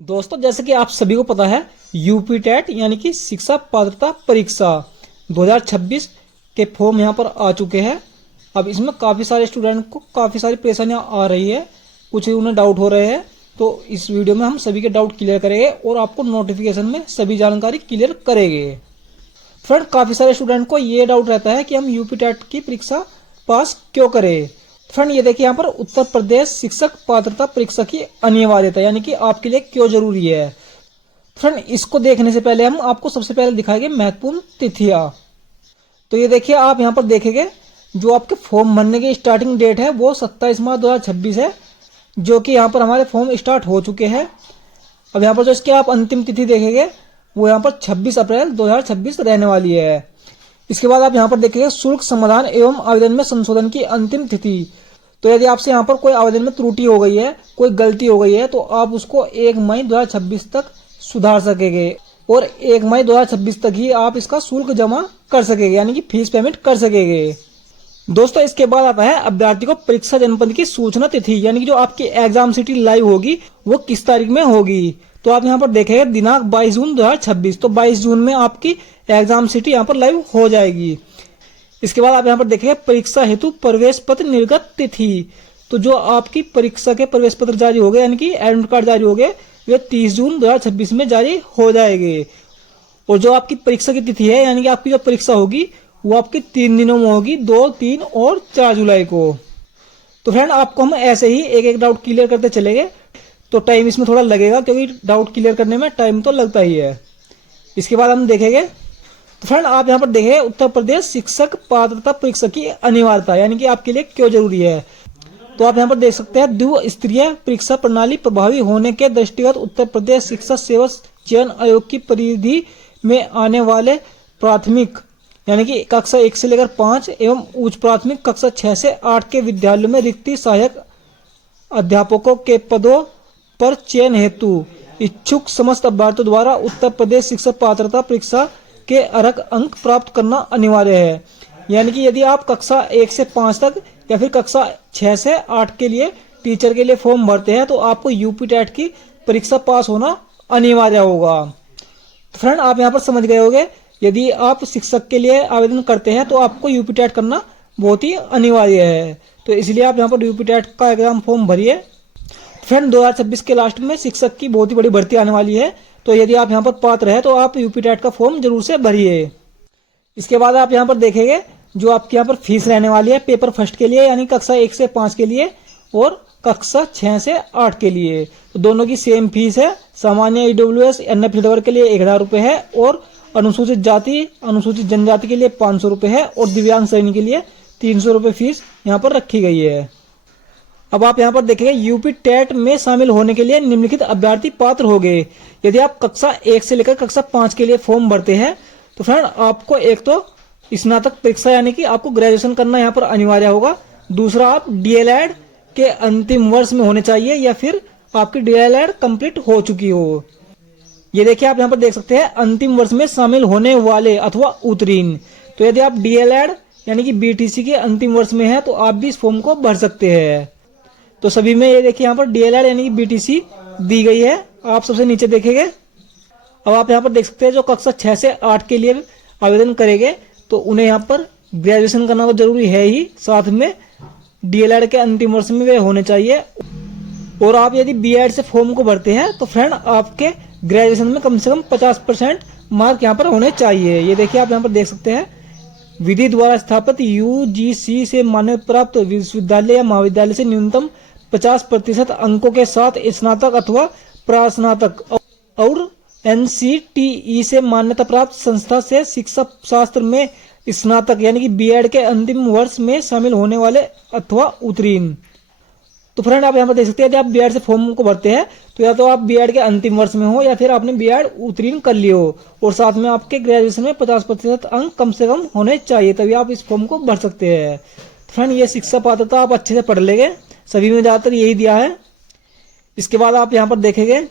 दोस्तों, जैसे कि आप सभी को पता है, यूपी टेट यानी कि शिक्षा पात्रता परीक्षा 2026 के फॉर्म यहाँ पर आ चुके हैं। अब इसमें काफ़ी सारे स्टूडेंट को काफ़ी सारी परेशानियाँ आ रही है, कुछ उन्हें डाउट हो रहे हैं। तो इस वीडियो में हम सभी के डाउट क्लियर करेंगे और आपको नोटिफिकेशन में सभी जानकारी क्लियर करेंगे। फ्रेंड, काफ़ी सारे स्टूडेंट को ये डाउट रहता है कि हम यूपी टेट की परीक्षा पास क्यों करें। फ्रेंड, ये देखिए, यहाँ पर उत्तर प्रदेश शिक्षक पात्रता परीक्षा की अनिवार्यता यानी कि आपके लिए क्यों जरूरी है। फ्रेंड, इसको देखने से पहले हम आपको सबसे पहले दिखाएंगे महत्वपूर्ण तिथियां। तो ये देखिए, आप यहाँ पर देखेंगे जो आपके फॉर्म भरने की स्टार्टिंग डेट है वो 27 मार्च 2026 है, जो कि यहाँ पर हमारे फॉर्म स्टार्ट हो चुके हैं। अब यहाँ पर जो इसकी आप अंतिम तिथि देखेंगे वो यहाँ पर 26 अप्रैल 2026 रहने वाली है। इसके बाद आप यहाँ पर देखेंगे शुल्क समाधान एवं आवेदन में संशोधन की अंतिम तिथि। तो यदि आपसे यहाँ पर कोई आवेदन में त्रुटि हो गई है, कोई गलती हो गई है, तो आप उसको 1 मई 2026 तक सुधार सकेंगे और 1 मई 2026 तक ही आप इसका शुल्क जमा कर सकेंगे यानी कि फीस पेमेंट कर सकेंगे। दोस्तों, इसके बाद आता है अभ्यर्थी को परीक्षा जनपद की सूचना तिथि यानी कि जो आपकी एग्जाम सिटी लाइव होगी वो किस तारीख में होगी। तो आप यहाँ पर देखेंगे दिनांक 22 जून 2026। तो 22 जून में आपकी एग्जाम सिटी यहाँ पर लाइव हो जाएगी। इसके बाद आप यहाँ पर देखेंगे परीक्षा हेतु प्रवेश पत्र निर्गत तिथि। तो जो आपकी परीक्षा के प्रवेश पत्र जारी हो गए यानी कि एडमिट कार्ड जारी हो गए, वे 30 जून 2026 में जारी हो जाएंगे। और जो आपकी परीक्षा की तिथि है यानी कि आपकी जो परीक्षा होगी वो आपकी 3 दिनों में होगी, 2, 3 और 4 जुलाई को। तो फ्रेंड, आपको हम ऐसे ही एक एक डाउट क्लियर करते चलेंगे, तो टाइम इसमें थोड़ा लगेगा क्योंकि डाउट क्लियर करने में टाइम तो लगता ही है। इसके बाद हम देखेंगे। तो फ्रेंड, आप यहाँ पर देखें उत्तर प्रदेश शिक्षक पात्रता परीक्षा की अनिवार्यता यानी कि आपके लिए क्यों जरूरी है। तो आप यहाँ पर देख सकते हैं द्विस्तरीय परीक्षा प्रणाली प्रभावी होने के दृष्टिगत उत्तर प्रदेश शिक्षा सेवा चयन आयोग की परिधि में आने वाले प्राथमिक यानी कि कक्षा 1 से लेकर 5 एवं उच्च प्राथमिक कक्षा 6 से 8 के विद्यालयों में रिक्ति सहायक अध्यापकों के पदों पर चयन हेतु इच्छुक समस्त अभ्यर्थियों द्वारा उत्तर प्रदेश शिक्षक पात्रता परीक्षा के अर्हक अंक प्राप्त करना अनिवार्य है। यानी कि यदि आप कक्षा 1 से 5 तक या फिर कक्षा 6 से 8 के लिए टीचर के लिए फॉर्म भरते हैं तो आपको यूपी टेट की परीक्षा पास होना अनिवार्य होगा। तो फ्रेंड, आप यहाँ पर समझ गए होंगे, यदि आप शिक्षक के लिए आवेदन करते हैं तो आपको यूपी टेट करना बहुत ही अनिवार्य है। तो इसलिए आप यहाँ पर यूपी टेट का एग्जाम फॉर्म भरिए। फ्रेंड, 2026 के लास्ट में शिक्षक की बहुत ही बड़ी भर्ती आने वाली है, तो यदि आप यहाँ पर पात्र है तो आप यूपी टेट का फॉर्म जरूर से भरिए। इसके बाद आप यहाँ पर देखेंगे जो आपके यहाँ पर फीस रहने वाली है पेपर फर्स्ट के लिए यानी कक्षा 1 से 5 के लिए और कक्षा 6 से 8 के लिए। तो दोनों की सेम फीस है। सामान्य ईडब्ल्यूएस एनएफसी के लिए 1000 रुपये है और अनुसूचित जाति अनुसूचित जनजाति के लिए 500 रुपये है और दिव्यांग श्रेणी के लिए 300 रुपये फीस यहाँ पर रखी गई है। अब आप यहाँ पर देखेंगे यूपी टेट में शामिल होने के लिए निम्नलिखित अभ्यर्थी पात्र हो गए। यदि आप कक्षा 1 से लेकर कक्षा 5 के लिए फॉर्म भरते हैं तो फ्रेंड आपको एक तो स्नातक परीक्षा यानी कि आपको ग्रेजुएशन करना यहाँ पर अनिवार्य होगा। दूसरा, आप डीएलएड के अंतिम वर्ष में होने चाहिए या फिर आपकी डीएलएड कंप्लीट हो चुकी हो। ये देखिए, आप यहाँ पर देख सकते हैं अंतिम वर्ष में शामिल होने वाले अथवा उत्तीर्ण। तो यदि आप डीएलएड यानी कि बीटीसी के अंतिम वर्ष में है तो आप भी इस फॉर्म को भर सकते हैं। तो सभी में ये देखिए यहाँ पर डीएलएड यानी कि बीटीसी दी गई है। आप सबसे नीचे देखेंगे। अब आप यहाँ पर देख सकते हैं जो कक्षा 6 से 8 के लिए आवेदन करेंगे तो उन्हें यहाँ पर ग्रेजुएशन करना तो जरूरी है ही, साथ में डीएलएड के अंतिम वर्ष में वे होने चाहिए। और आप यदि बीएड से फॉर्म को भरते हैं तो फ्रेंड आपके ग्रेजुएशन में कम से कम 50% मार्क यहाँ पर होने चाहिए। ये देखिए, आप यहाँ पर देख सकते हैं विधि द्वारा स्थापित यूजीसी से मान्यता प्राप्त विश्वविद्यालय या महाविद्यालय से न्यूनतम 50% अंकों के साथ स्नातक अथवा प्रास्नातक और एनसीटीई से मान्यता प्राप्त संस्था से शिक्षा शास्त्र में स्नातक यानी कि बीएड के अंतिम वर्ष में शामिल होने वाले अथवा उत्तीर्ण। तो फ्रेंड, आप यहाँ पर देख सकते हैं यदि आप बीएड से फॉर्म को भरते हैं तो या तो आप बीएड के अंतिम वर्ष में हो या फिर आपने बीएड उत्तीर्ण कर लियो और साथ में आपके ग्रेजुएशन में 50% अंक कम से कम होने चाहिए, तभी आप इस फॉर्म को भर सकते हैं। फ्रेंड, ये शिक्षा पात्रता आप अच्छे से पढ़ लेंगे, सभी में ज़्यादातर यही दिया है। इसके बाद आप यहाँ पर देखेंगे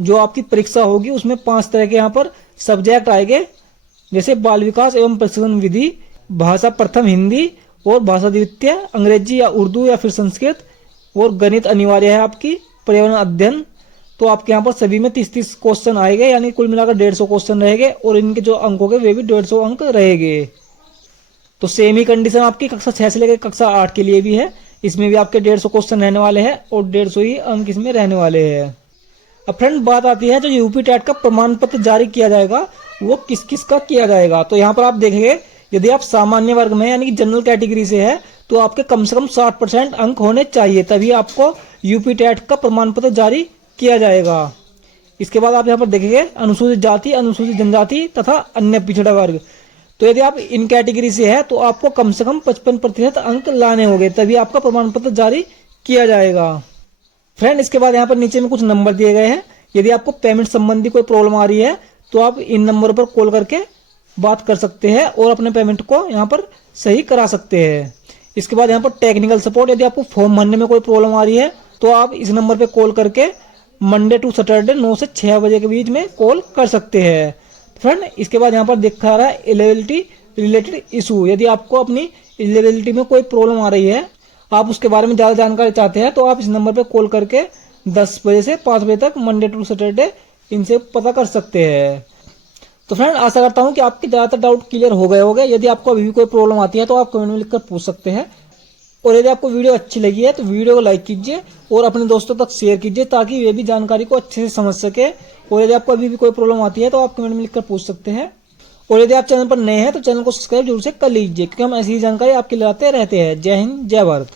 जो आपकी परीक्षा होगी उसमें 5 तरह के यहाँ पर सब्जेक्ट आएंगे, जैसे बाल विकास एवं प्रशिक्षण विधि, भाषा प्रथम हिंदी और भाषा द्वितीय अंग्रेजी या उर्दू या फिर संस्कृत, और गणित अनिवार्य है आपकी, पर्यावरण अध्ययन, तो आपके यहाँ पर सभी में 30-30 क्वेश्चन आएंगे, यानी कुल मिलाकर 150 क्वेश्चन रहेंगे और इनके जो अंक होंगे वे भी 150 अंक रहेंगे। तो सेम ही कंडीशन आपकी कक्षा 6 से लेकर कक्षा 8 के लिए भी है। इसमें भी आपके 150 क्वेश्चन रहने वाले हैं और 150 ही अंक इसमें रहने वाले हैं। अब फ्रेंड बात आती है जो यूपी टेट का प्रमाण पत्र जारी किया जाएगा वो किस किस का किया जाएगा। तो यहाँ पर आप देखेंगे यदि आप सामान्य वर्ग में यानी कि जनरल कैटेगरी से है तो आपके कम से कम 60% अंक होने चाहिए, तभी आपको यूपी टेट का प्रमाण पत्र जारी किया जाएगा। इसके बाद आप यहाँ पर देखेंगे अनुसूचित जाति, अनुसूचित जनजाति तथा अन्य पिछड़ा वर्ग। तो यदि आप इन कैटेगरी से है तो आपको कम से कम 55% अंक लाने होंगे, तभी आपका प्रमाण पत्र जारी किया जाएगा। फ्रेंड इसके बाद यहाँ पर नीचे में कुछ नंबर दिए गए हैं। यदि आपको पेमेंट संबंधी कोई प्रॉब्लम आ रही है तो आप इन नंबरों पर कॉल करके बात कर सकते हैं और अपने पेमेंट को यहाँ पर सही करा सकते हैं। इसके बाद यहाँ पर टेक्निकल सपोर्ट, यदि आपको फॉर्म भरने में कोई प्रॉब्लम आ रही है तो आप इस नंबर पर कॉल करके मंडे टू सैटरडे 9 से 6 बजे के बीच में कॉल कर सकते हैं। फ्रेंड इसके बाद यहाँ पर दिखा रहा है एलिजिबिलिटी रिलेटेड इशू। यदि आपको अपनी एलिजिबिलिटी में कोई प्रॉब्लम आ रही है, आप उसके बारे में ज़्यादा जानकारी चाहते हैं, तो आप इस नंबर पर कॉल करके 10 बजे से 5 बजे तक मंडे टू सैटरडे इनसे पता कर सकते हैं। तो फ्रेंड आशा करता हूँ कि आपके ज़्यादातर डाउट क्लियर हो गए होंगे। यदि आपको अभी भी कोई प्रॉब्लम आती है तो आप कमेंट में लिखकर पूछ सकते हैं। और यदि आपको वीडियो अच्छी लगी है तो वीडियो को लाइक कीजिए और अपने दोस्तों तक शेयर कीजिए ताकि वे भी जानकारी को अच्छे से समझ सके। और यदि आपको अभी भी कोई प्रॉब्लम आती है तो आप कमेंट में लिखकर पूछ सकते हैं। और यदि आप चैनल पर नए हैं तो चैनल को सब्सक्राइब जरूर से कर लीजिए, क्योंकि हम ऐसी ही जानकारी आपके लिए लाते रहते हैं। जय हिंद, जय भारत।